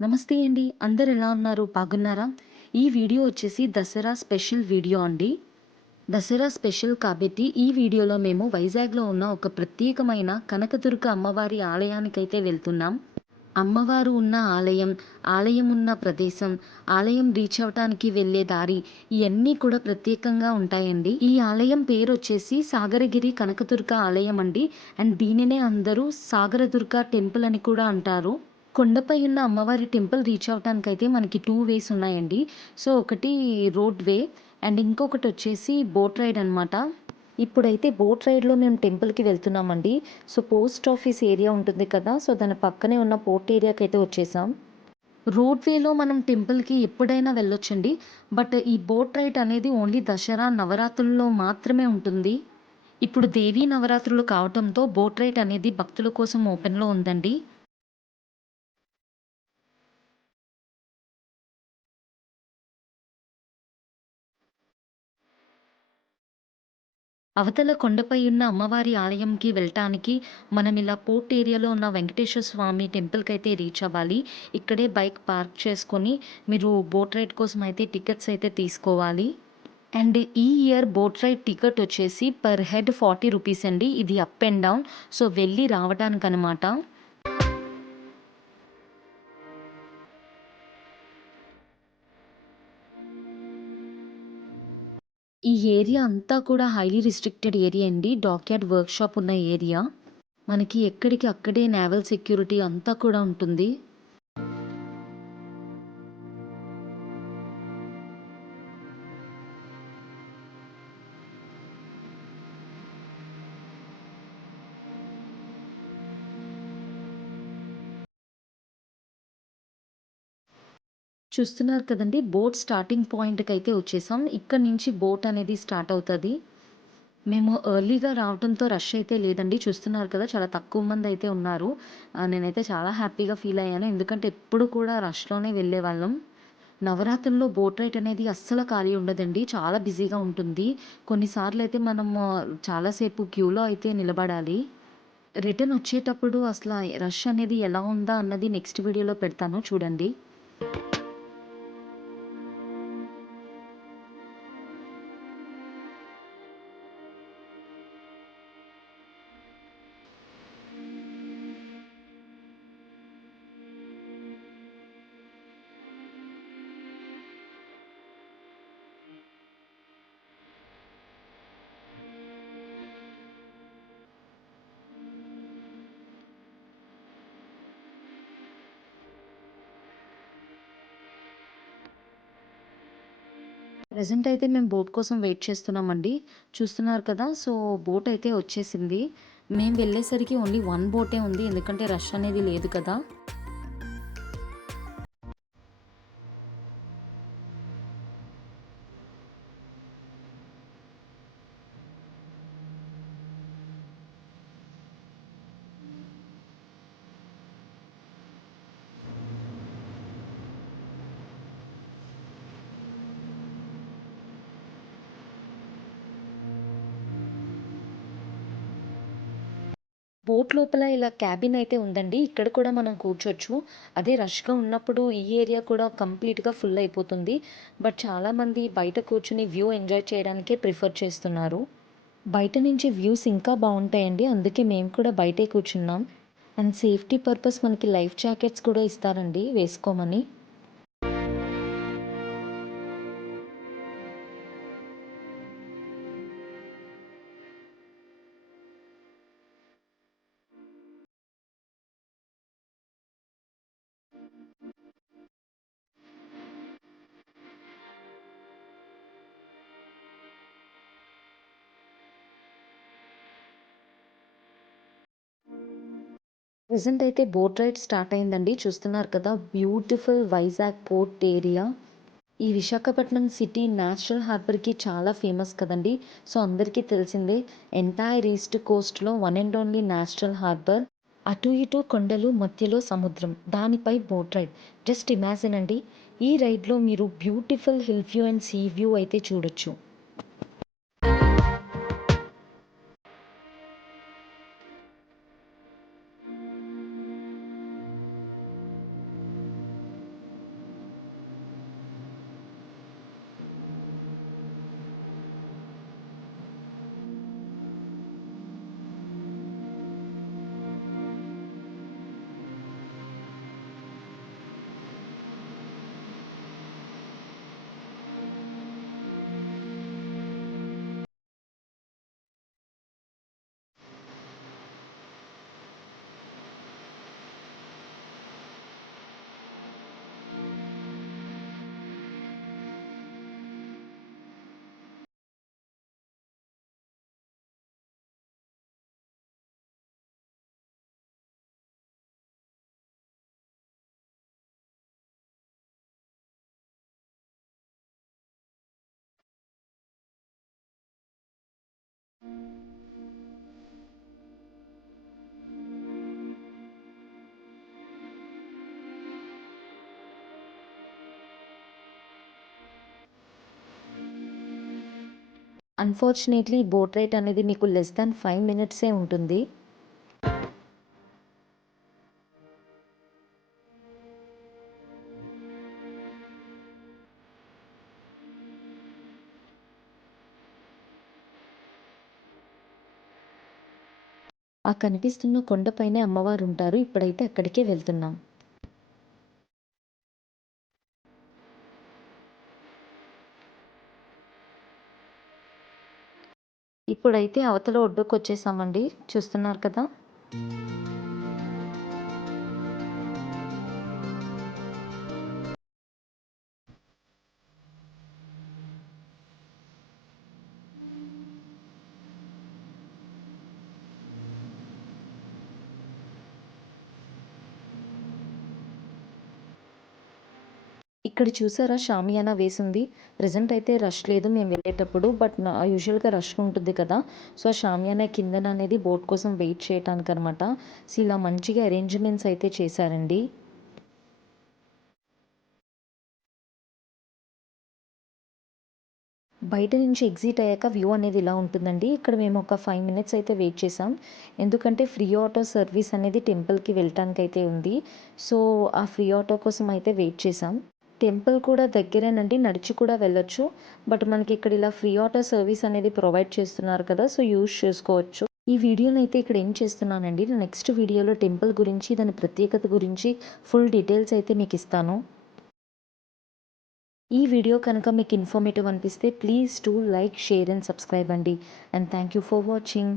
నమస్తే అండి. అందరూ ఎలా ఉన్నారు? బాగున్నారా? ఈ వీడియో వచ్చేసి దసరా స్పెషల్ వీడియో అండి. దసరా స్పెషల్ కాబట్టి ఈ వీడియోలో మేము వైజాగ్‌లో ఉన్న ఒక ప్రత్యేకమైన కనకదుర్గ అమ్మవారి ఆలయానికైతే వెళ్తున్నాం. అమ్మవారు ఉన్న ఆలయం, ఆలయం ఉన్న ప్రదేశం, ఆలయం రీచ్ అవ్వటానికి వెళ్ళే దారి ఇయన్నీ కూడా ప్రత్యేకంగా ఉంటాయండి. ఈ ఆలయం పేరొచ్చేసి సాగరగిరి కనకదుర్గ ఆలయం అండి. అండ్ దీనినే అందరూ సాగరదుర్గ టెంపుల్ అని కూడా అంటారు. కొండపై ఉన్న అమ్మవారి టెంపుల్ రీచ్ అవ్వటానికైతే మనకి 2 వేస్ ఉన్నాయండి. సో, ఒకటి రోడ్ వే అండ్ ఇంకొకటొచ్చేసి బోట్ రైడ్ అనమాట. ఇప్పుడైతే బోట్ రైడ్‌లో మేము టెంపుల్‌కి వెళ్తున్నామండి. సో, పోస్ట్ ఆఫీస్ ఏరియా ఉంటుంది కదా! సో, దాని పక్కనే ఉన్న పోర్ట్ ఏరియాకైతే వచ్చేసాం. రోడ్ వేలో మనం టెంపుల్‌కి ఎప్పుడైనా వెళ్ళొచ్చండి. బట్ ఈ బోట్ రైడ్ అనేది ఓన్లీ దసరా, నవరాత్రుల్లో మాత్రమే ఉంటుంది. ఇప్పుడు దేవీ నవరాత్రులు కావటంతో బోట్ రైడ్ అనేది భక్తుల కోసం ఓపెన్‌లో ఉందండి. అవతల కొండపై ఉన్న అమ్మవారి ఆలయంకి వెళ్ళటానికి మనం ఇలా పోర్ట్ ఏరియాలో ఉన్న వెంకటేశ్వర స్వామి టెంపుల్‌కైతే రీచ్ అవ్వాలి. ఇక్కడే బైక్ పార్క్ చేసుకొని మీరు బోట్ రైడ్ కోసం అయితే టికెట్స్ అయితే తీసుకోవాలి. అండ్ ఈ ఇయర్ బోట్ రైడ్ టికెట్ వచ్చేసి పర్ హెడ్ 40 రూపీస్ అండి. ఇది అప్ అండ్ డౌన్. సో, వెళ్ళి రావడానికనమాట. ఈ ఏరియా అంతా కూడా హైలీ రిస్ట్రిక్టెడ్ ఏరియా అండి. డాక్యార్డ్ వర్క్‌షాప్ ఉన్న ఏరియా. మనకి ఎక్కడికి అక్కడే నేవల్ సెక్యూరిటీ అంతా కూడా ఉంటుంది. చూస్తున్నారు కదండీ! బోట్ స్టార్టింగ్ పాయింట్‌కైతే వచ్చేసాం. ఇక్కడి నుంచి బోట్ అనేది స్టార్ట్ అవుతది. మేము ఎర్లీగా రావడంతో రష్ అయితే లేదండి. చూస్తున్నారు కదా! చాలా తక్కువ మందయితే ఉన్నారు. నేనైతే చాలా హ్యాపీగా ఫీల్ అయ్యాను. ఎందుకంటే ఎప్పుడు కూడా రష్‌లోనే వెళ్ళేవాళ్ళం. నవరాత్రుల్లో బోట్ రైడ్ అనేది అస్సలు ఖాళీ ఉండదండి. చాలా బిజీగా ఉంటుంది. కొన్నిసార్లయితే మనము చాలా సేపు క్యూలో అయితే నిలబడాలి. రిటర్న్ వచ్చేటప్పుడు అసల రష్ అనేది ఎలా ఉందా అన్నది నెక్స్ట్ వీడియోలో పెడతాను చూడండి. ప్రెజెంట్ అయితే మేము బోట్ కోసం వెయిట్ చేస్తున్నామండి. చూస్తున్నారు కదా! సో, బోట్ అయితే వచ్చేసింది. మేము వెళ్ళేసరికి ఓన్లీ 1 బోటే ఉంది. ఎందుకంటే రష్ అనేది లేదు కదా! బోట్ లోపల ఇలా క్యాబిన్ అయితే ఉందండి. ఇక్కడ కూడా మనం కూర్చోచ్చు. అదే రష్‌గా ఉన్నప్పుడు ఈ ఏరియా కూడా కంప్లీట్‌గా ఫుల్ అయిపోతుంది. బట్ చాలామంది బయట కూర్చొని వ్యూ ఎంజాయ్ చేయడానికే ప్రిఫర్ చేస్తున్నారు. బయట నుంచి వ్యూస్ ఇంకా బావుంటాయండి. అందుకే మేము కూడా బయటే కూర్చున్నాం. అండ్ సేఫ్టీ పర్పస్ మనకి లైఫ్ జాకెట్స్ కూడా ఇస్తారండి వేసుకోమని. ప్రెజెంట్ అయితే బోట్ రైడ్ స్టార్ట్ అయిందండి. చూస్తున్నారు కదా! Beautiful Vizag port area. ఈ విశాఖపట్నం సిటీ నేషనల్ హార్బర్‌కి చాలా ఫేమస్ కదండీ! సో, అందరికీ తెలిసిందే. ఎంటైర్ ఈస్ట్ కోస్ట్‌లో one and only national harbour. అటు ఇటు కొండలు, మధ్యలో సముద్రం. దానిపై బోట్ రైడ్. జస్ట్ ఇమాజిన్ అండి. ఈ రైడ్‌లో మీరు beautiful hill view and see view అయితే చూడొచ్చు. అన్‌ఫార్చునేట్‌లీ బోట్ రైడ్ అనేది మీకు లెస్ థాన్ 5 మినిట్సే ఉంటుంది. ఆ కనిపిస్తున్న కొండపైనే అమ్మవారుంటారు. ఇప్పుడైతే అక్కడికే వెళ్తున్నాం. ఇప్పుడైతే అవతల ఒడ్డుకొచ్చేసామండి. చూస్తున్నారు కదా! ఇక్కడ చూసారా షామియానా వేసుంది. ప్రెజెంట్ అయితే రష్ లేదు మేము వెళ్ళేటప్పుడు. బట్ యూజువల్‌గా రష్ ఉంటుంది కదా! సో, ఆ షామియానా కిందననేది బోట్ కోసం వెయిట్ చేయటానికనమాట. సో, ఇలా మంచిగా అరేంజ్‌మెంట్స్ అయితే చేశారండి. బయట నుంచి ఎగ్జిట్ అయ్యాక వ్యూ అనేది ఇలా ఉంటుందండి. ఇక్కడ మేము ఒక 5 మినిట్స్ అయితే వెయిట్ చేసాం. ఎందుకంటే ఫ్రీ ఆటో సర్వీస్ అనేది టెంపుల్‌కి వెళ్ళటానికైతే ఉంది. సో, ఆ ఫ్రీ ఆటో కోసం అయితే వెయిట్ చేసాం. టెంపుల్ కూడా దగ్గరేనండి. నడిచి కూడా వెళ్ళొచ్చు. బట్ మనకి ఇక్కడ ఇలా ఫ్రీ ఆటో సర్వీస్ అనేది ప్రొవైడ్ చేస్తున్నారు కదా! సో, యూజ్ చేసుకోవచ్చు. ఈ వీడియోనైతే ఇక్కడ ఎండ్ చేస్తున్నానండి. నెక్స్ట్ వీడియోలో టెంపుల్ గురించి, దాని ప్రత్యేకత గురించి ఫుల్ డీటెయిల్స్ అయితే మీకిస్తాను. ఈ వీడియో కనుక మీకు ఇన్ఫర్మేటివ్ అనిపిస్తే please do like, share and subscribe అండి. And thank you for watching.